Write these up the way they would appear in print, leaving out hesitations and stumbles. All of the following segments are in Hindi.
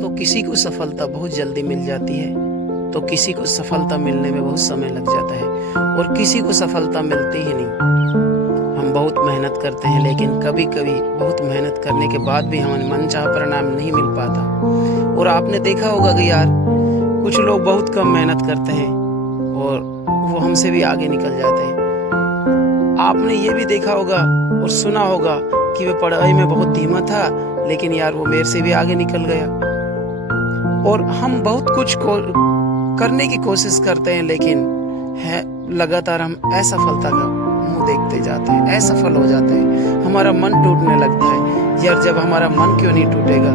तो किसी को सफलता बहुत जल्दी मिल जाती है, तो किसी को सफलता मिलने में बहुत समय लग जाता है और किसी को सफलता मिलती ही नहीं। हम बहुत मेहनत करते हैं, लेकिन कभी कभी बहुत मेहनत करने के बाद भी हमें मनचाहा परिणाम नहीं मिल पाता। और आपने देखा होगा कि यार कुछ लोग बहुत कम मेहनत करते हैं और वो हमसे भी आगे निकल जाते हैं। आपने ये भी देखा होगा और सुना होगा कि वह पढ़ाई में बहुत धीमा था, लेकिन यार वो मेरे से भी आगे निकल गया। और हम बहुत कुछ करने की कोशिश करते हैं, लेकिन है लगातार हम असफलता का मुंह देखते जाते हैं, असफल हो जाते हैं, हमारा मन टूटने लगता है। यार जब हमारा मन क्यों नहीं टूटेगा,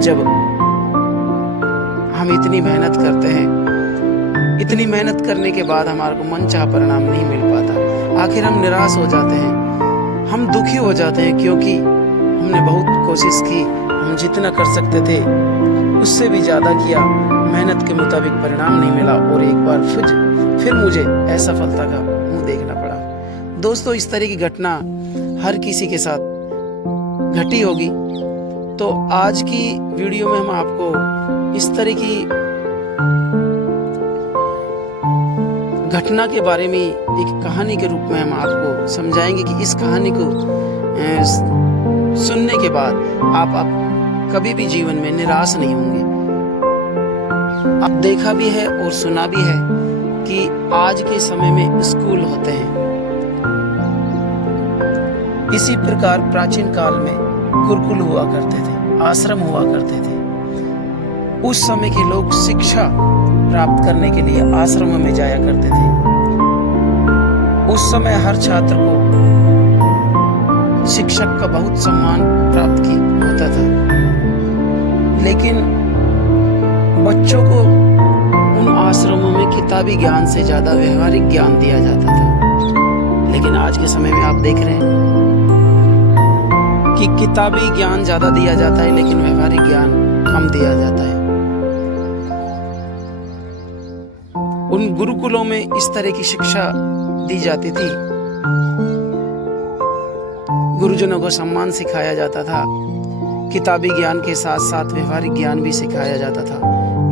जब हम इतनी मेहनत करते हैं, इतनी मेहनत करने के बाद हमारे को मनचाहा परिणाम नहीं मिल पाता। आखिर हम निराश हो जाते हैं, हम दुखी हो जाते हैं, क्योंकि हमने बहुत कोशिश की, हम जितना कर सकते थे उससे भी ज़्यादा किया, मेहनत के मुताबिक परिणाम नहीं मिला और एक बार फिर मुझे असफलता का मुंह देखना पड़ा। दोस्तों, इस तरह की घटना हर किसी के साथ घटी होगी। तो आज की वीडियो में हम आपको इस तरह की घटना के बारे में एक कहानी के रूप में हम आपको समझाएंगे कि इस कहानी को सुनने के बाद आप कभी भी जीवन में निराश नहीं होंगे। आप देखा भी है और सुना भी है कि आज के समय में स्कूल होते हैं। इसी प्रकार प्राचीन काल में गुरुकुल हुआ करते थे, आश्रम हुआ करते थे। उस समय के लोग शिक्षा प्राप्त करने के लिए आश्रमों में जाया करते थे। उस समय हर छात्र को शिक्षक का बहुत सम्मान प्राप्त होता था, लेकिन बच्चों को उन आश्रमों में किताबी ज्ञान से ज्यादा व्यवहारिक ज्ञान दिया जाता था। लेकिन आज के समय में आप देख रहे हैं कि किताबी ज्ञान ज्यादा दिया जाता है, लेकिन व्यवहारिक ज्ञान कम दिया जाता है। उन गुरुकुलों में इस तरह की शिक्षा दी जाती थी, गुरुजनों को सम्मान सिखाया जाता था, किताबी ज्ञान के साथ साथ व्यवहारिक ज्ञान भी सिखाया जाता था।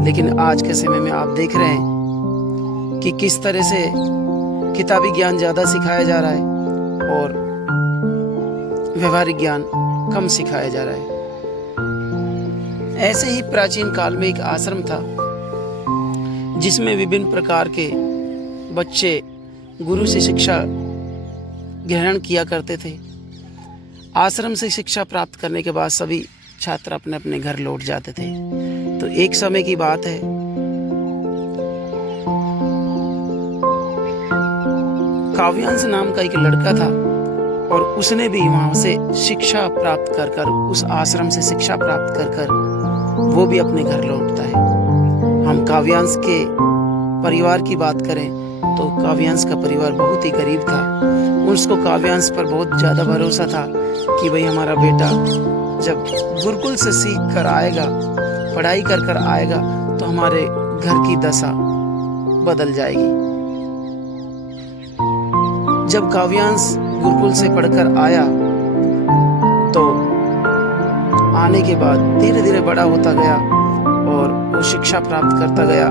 लेकिन आज के समय में आप देख रहे हैं कि किस तरह से किताबी ज्ञान ज्यादा सिखाया जा रहा है और व्यवहारिक ज्ञान कम सिखाया जा रहा है। ऐसे ही प्राचीन काल में एक आश्रम था जिसमें विभिन्न प्रकार के बच्चे गुरु से शिक्षा ग्रहण किया करते थे। आश्रम से शिक्षा प्राप्त करने के बाद सभी छात्र अपने अपने घर लौट जाते थे। तो एक समय की बात है, काव्यांश नाम का एक लड़का था और उसने भी वहां से शिक्षा प्राप्त कर उस आश्रम से शिक्षा प्राप्त कर वो भी अपने घर लौटता है। हम काव्यांश के परिवार की बात करें तो काव्यांश का परिवार बहुत ही गरीब था। उसको काव्यांश पर बहुत ज़्यादा भरोसा था कि भाई हमारा बेटा जब गुरुकुल से सीख कर आएगा, पढ़ाई कर आएगा, तो हमारे घर की दशा बदल जाएगी। जब काव्यांश गुरुकुल से पढ़कर आया तो आने के बाद धीरे धीरे बड़ा होता गया और वो शिक्षा प्राप्त करता गया।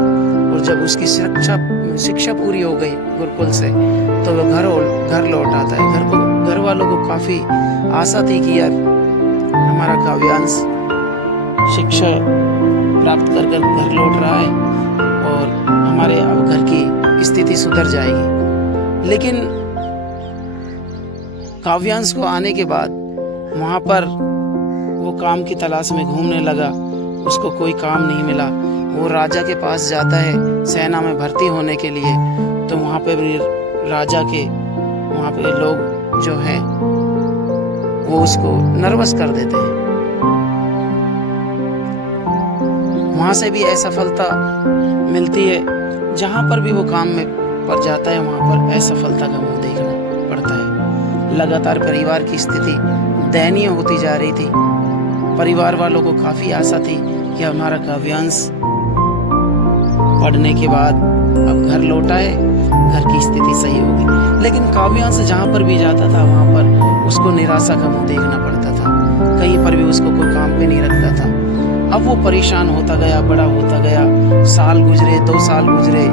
और जब उसकी शिक्षा पूरी हो गई गुरुकुल से, तो वो घर लौट आता है। घर वालों को काफी आशा थी कि यार हमारा काव्यांश शिक्षा प्राप्त कर घर लौट रहा है और हमारे अब घर की स्थिति सुधर जाएगी। लेकिन काव्यांश को आने के बाद वहां पर वो काम की तलाश में घूमने लगा, उसको कोई काम नहीं मिला। वो राजा के पास जाता है सेना में भर्ती होने के लिए, तो वहाँ पे भी राजा के वहाँ पे लोग जो हैं वो उसको नर्वस कर देते हैं। वहाँ से भी असफलता मिलती है। जहाँ पर भी वो काम में पर जाता है वहाँ पर असफलता का मुंह देखना पड़ता है। लगातार परिवार की स्थिति दयनीय होती जा रही थी। परिवार वालों को काफी आशा थी कि हमारा काव्यांश पढ़ने के बाद अब घर लौटा है, घर की स्थिति सही होगी। लेकिन काव्यांश जहाँ पर भी जाता था वहाँ पर उसको निराशा का मुंह देखना पड़ता था। कहीं पर भी उसको कोई काम पे नहीं रखता था। अब वो परेशान होता गया, बड़ा होता गया। साल गुजरे, 2 साल गुजरे,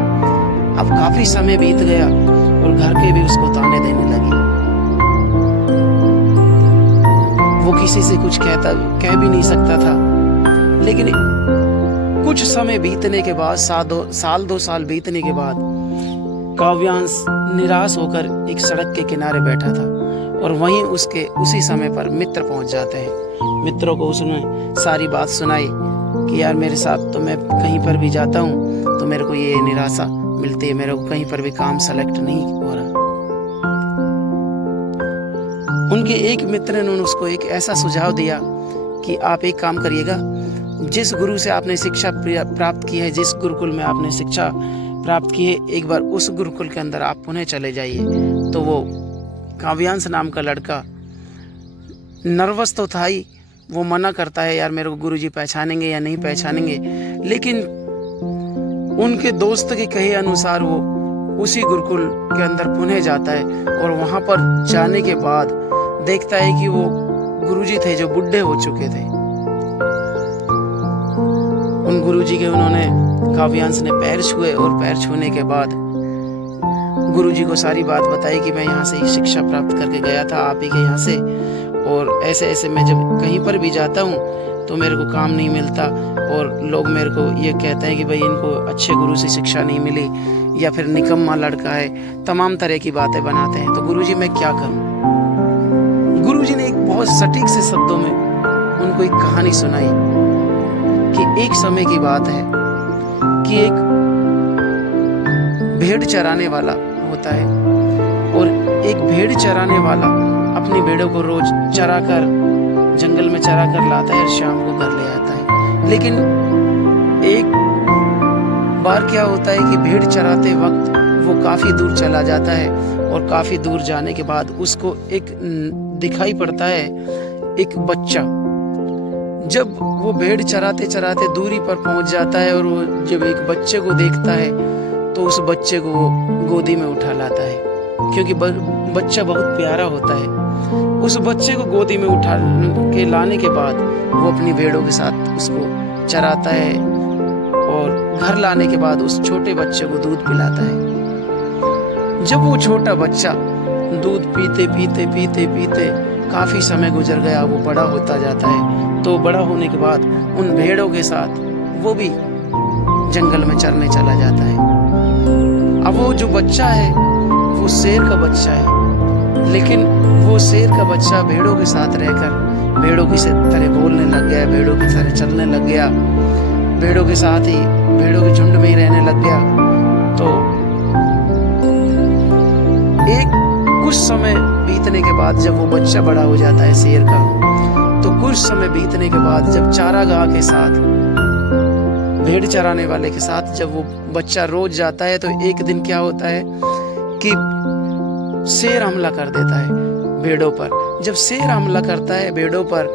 अब काफी समय बीत गया और घर के भी उसको ताने देने लगे। वो किसी से कुछ कह भी नहीं सकता था। लेकिन कुछ समय बीतने के बाद, साल 2 साल बीतने के बाद, काव्यांश निराश होकर एक सड़क के किनारे बैठा था और वहीं उसके उसी समय पर मित्र पहुंच जाते हैं। मित्रों को उसने सारी बात सुनाई कि यार मेरे साथ तो मैं कहीं पर भी जाता हूँ तो मेरे को ये निराशा मिलती है, मेरे को कहीं पर भी काम सेलेक्ट नहीं हो रहा। उनके एक मित्र ने उसको एक ऐसा सुझाव दिया कि आप एक काम करिएगा, जिस गुरु से आपने शिक्षा प्राप्त की है, जिस गुरुकुल में आपने शिक्षा प्राप्त की है, एक बार उस गुरुकुल के अंदर आप पुनः चले जाइए। तो वो काव्यांश नाम का लड़का नर्वस तो था ही, वो मना करता है यार मेरे को गुरुजी पहचानेंगे या नहीं पहचानेंगे। लेकिन उनके दोस्त के कहे अनुसार वो उसी गुरुकुल के अंदर पुनः जाता है और वहां पर जाने के बाद देखता है कि वो गुरुजी थे जो बुढ़े हो चुके थे। उन गुरुजी के उन्होंने काव्यांश ने पैर छुए और पैर छूने के बाद गुरुजी को सारी बात बताई कि मैं यहाँ से ही शिक्षा प्राप्त करके गया था, आप ही के यहाँ से, और ऐसे ऐसे मैं जब कहीं पर भी जाता हूँ तो मेरे को काम नहीं मिलता और लोग मेरे को ये कहते हैं कि भाई इनको अच्छे गुरु से शिक्षा नहीं मिली या फिर निकम्मा लड़का है, तमाम तरह की बातें बनाते हैं। तो गुरुजी मैं क्या करूँ? गुरुजी ने एक बहुत सटीक से शब्दों में उनको एक कहानी सुनाई कि एक समय की बात है कि एक भेड़ चराने वाला होता है और एक भेड़ चराने वाला अपनी भेड़ों को रोज चरा कर जंगल में चरा कर लाता है और शाम को घर ले आता है। लेकिन एक बार क्या होता है कि भेड़ चराते वक्त वो काफी दूर चला जाता है और काफी दूर जाने के बाद उसको एक दिखाई पड़ता है एक बच्चा। जब वो भेड़ चराते चराते दूरी पर पहुंच जाता है और वो जब एक बच्चे को देखता है तो उस बच्चे को वो गोदी में उठा लाता है, क्योंकि बच्चा बहुत प्यारा होता है। उस बच्चे को गोदी में उठा के लाने के बाद वो अपनी भेड़ों के साथ उसको चराता है और घर लाने के बाद उस छोटे बच्चे को दूध पिलाता है। जब वो छोटा बच्चा दूध पीते पीते पीते पीते काफी समय गुजर गया, वो बड़ा होता जाता है। तो बड़ा होने के बाद उन भेड़ों के साथ वो भी जंगल में चरने चला जाता है। अब वो जो बच्चा है वो शेर का बच्चा है, लेकिन वो शेर का बच्चा भेड़ों के साथ रहकर भेड़ों की तरह बोलने लग गया, भेड़ों की तरह चलने लग गया, भेड़ों के साथ ही भेड़ों के झुंड में ही रहने लग गया। तो एक कुछ समय बीतने के बाद जब वो बच्चा बड़ा हो जाता है शेर का, तो कुछ समय बीतने के बाद जब चारागाह के साथ भेड़ चराने वाले के साथ जब वो बच्चा रोज जाता है तो एक दिन क्या होता है कि शेर हमला कर देता है भेड़ों पर। जब शेर हमला करता है भेड़ों पर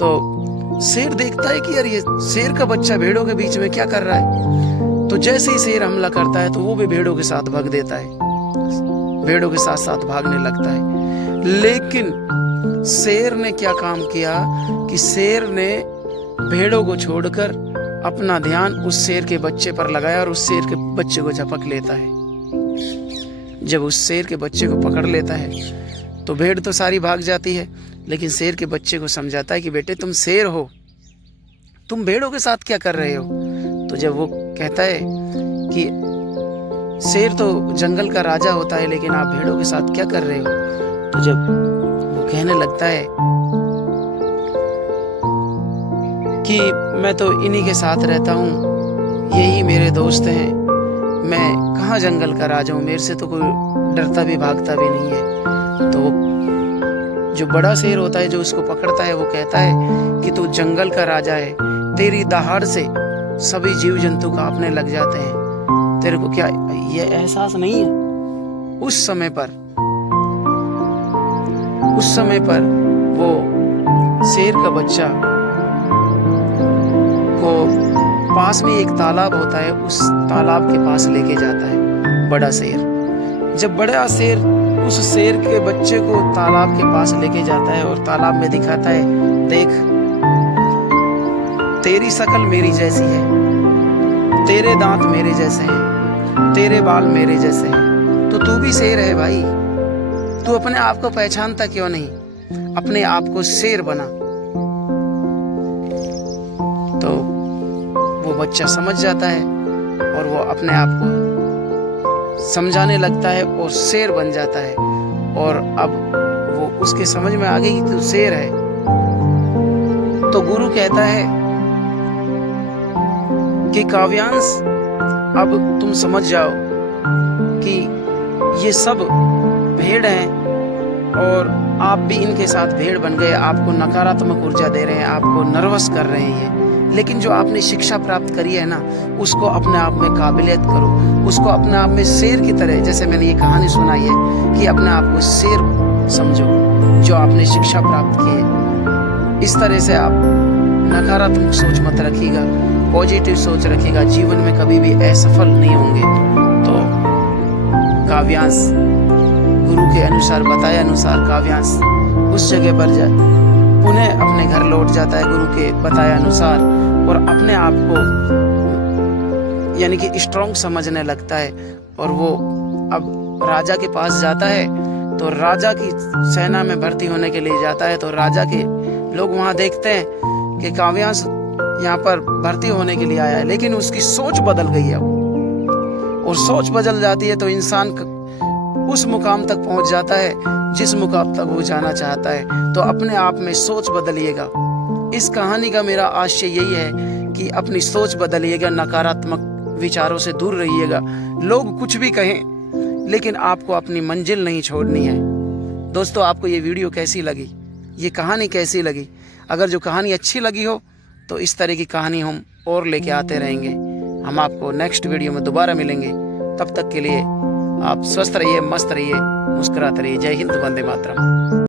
तो शेर देखता है कि यार ये शेर का बच्चा भेड़ों के बीच में क्या कर रहा है। तो जैसे ही शेर हमला करता है तो वो भी भेड़ों के साथ भाग देता है, भेड़ों के साथ साथ भागने लगता है। लेकिन शेर ने क्या काम किया कि शेर ने भेड़ों को छोड़कर अपना ध्यान उस शेर के बच्चे पर लगाया और उस शेर के बच्चे को झपक लेता है। जब उस शेर के बच्चे को पकड़ लेता है तो भेड़ तो सारी भाग जाती है, लेकिन शेर के बच्चे को समझाता है कि बेटे तुम शेर हो, तुम भेड़ों के साथ क्या कर रहे हो। तो जब वो कहता है कि शेर तो जंगल का राजा होता है लेकिन आप भेड़ों के साथ क्या कर रहे हो, तो जब वो कहने लगता है कि मैं तो इन्हीं के साथ रहता हूँ, यही मेरे दोस्त हैं, मैं कहाँ जंगल का राजा हूँ, मेरे से तो कोई डरता भी भागता भी नहीं है। तो वो जो बड़ा शेर होता है जो उसको पकड़ता है वो कहता है कि तू जंगल का राजा है, तेरी दहाड़ से सभी जीव जंतु कांपने लग जाते हैं, तेरे को क्या ये एहसास नहीं है। उस समय पर वो शेर का बच्चा को पास में एक तालाब होता है, उस तालाब के पास लेके जाता है बड़ा शेर। जब बड़ा शेर उस शेर के बच्चे को तालाब के पास लेके जाता है और तालाब में दिखाता है, देख तेरी शक्ल मेरी जैसी है, तेरे दांत मेरे जैसे हैं, तेरे बाल मेरे जैसे हैं, तो तू भी शेर है भाई। तू अपने आप को पहचानता क्यों नहीं? अपने आप को शेर बना। तो वो बच्चा समझ जाता है और वो अपने आप को समझाने लगता है और शेर बन जाता है। और अब वो उसके समझ में आ गई कि तू शेर है। तो गुरु कहता है कि काव्यांश, अब तुम समझ जाओ कि ये सब भेड़ हैं और आप भी इनके साथ भेड़ बन गए। आपको नकारात्मक ऊर्जा दे रहे हैं, आपको नर्वस कर रहे हैं ये। लेकिन जो आपने शिक्षा प्राप्त करी है ना, उसको अपने आप में काबिलियत करो, उसको अपने आप में शेर की तरह, जैसे मैंने ये कहानी सुनाई है कि अपने आप को शेर समझो जो आपने शिक्षा प्राप्त की है। इस तरह से आप नकारात्मक सोच मत रखिएगा, पॉजिटिव सोच रखिएगा, जीवन में कभी भी असफल नहीं होंगे। तो काव्यांश गुरु के अनुसार, बताए अनुसार काव्यांश उस जगह पर पुनः अपने घर लौट जाता है गुरु के बताए अनुसार, और अपने आप को यानी कि स्ट्रॉन्ग समझने लगता है। और वो अब राजा के पास जाता है, तो राजा की सेना में भर्ती होने के लिए जाता है। तो राजा के लोग वहाँ देखते हैं कि काव्यांश यहाँ पर भर्ती होने के लिए आया है, लेकिन उसकी सोच बदल गई है। और सोच बदल जाती है तो इंसान उस मुकाम तक पहुँच जाता है जिस मुकाम तक वो जाना चाहता है। तो अपने आप में सोच बदलिएगा। इस कहानी का मेरा आशय यही है कि अपनी सोच बदलिएगा, नकारात्मक विचारों से दूर रहिएगा। लोग कुछ भी कहें, लेकिन आपको अपनी मंजिल नहीं छोड़नी है। दोस्तों, आपको ये वीडियो कैसी लगी, ये कहानी कैसी लगी? अगर जो कहानी अच्छी लगी हो तो इस तरह की कहानी हम और लेके आते रहेंगे। हम आपको नेक्स्ट वीडियो में दोबारा मिलेंगे। तब तक के लिए आप स्वस्थ रहिए, मस्त रहिए, मुस्कुराते रहिए। जय हिंद, वंदे मातरम।